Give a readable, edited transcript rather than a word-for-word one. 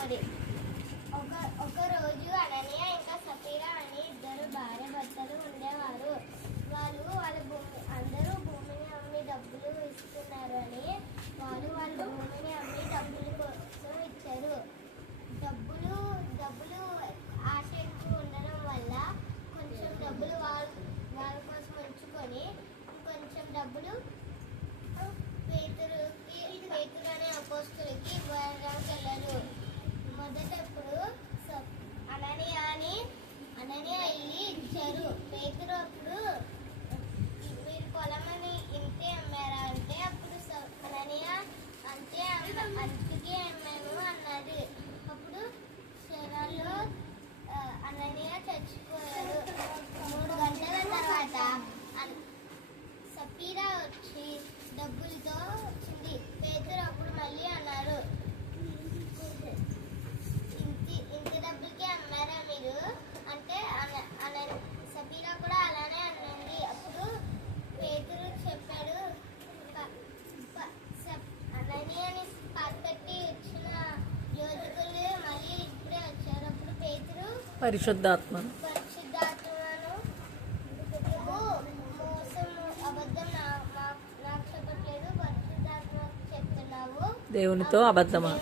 Story. ఒక రోజు అననీయ ఇంకా సఫీరా అని ఇద్దరు భార్య భర్తలు ఉండేవారు. అందరూ భూమిని అమ్మి డబ్బులు ఇస్తున్నారు అని వాళ్ళ భూమిని అమ్మి డబ్బుల కోసం ఇచ్చారు. డబ్బులు ఆశ ఎక్కువ ఉండడం వల్ల కొంచెం డబ్బులు వాళ్ళ కోసం ఉంచుకొని కొంచెం డబ్బులు పేతురు అనే అపోస్తలుకి ఇవ్వడానికి వెళ్ళారు. మొదటప్పుడు అననీయ వెళ్ళి ఇచ్చారు. పేతురు అప్పుడు మీరు పొలమని ఇంతే అమ్మారా అంటే అప్పుడు అననీయ అంతే అందుకే అమ్మాను అన్నాడు. అప్పుడు క్షణాల్లో అననీయ చచ్చిపోయారు. 3 గంటల తర్వాత సఫీరా వచ్చి డబ్బులతో వచ్చింది. పేతురు అప్పుడు మళ్ళీ అన్నారు, ఇంత డబ్బులకే అమ్మారా మీరు అంటే సఫీరా కూడా అలానే అన్నది. అప్పుడు పేతురు చెప్పాడు, అననీయని పక్కట్టి ఇచ్చిన యోధకులు మళ్ళీ ఇప్పుడే వచ్చారు. అప్పుడు పేతురు పరిశుద్ధాత్మను దేవునితో అబద్ధమా?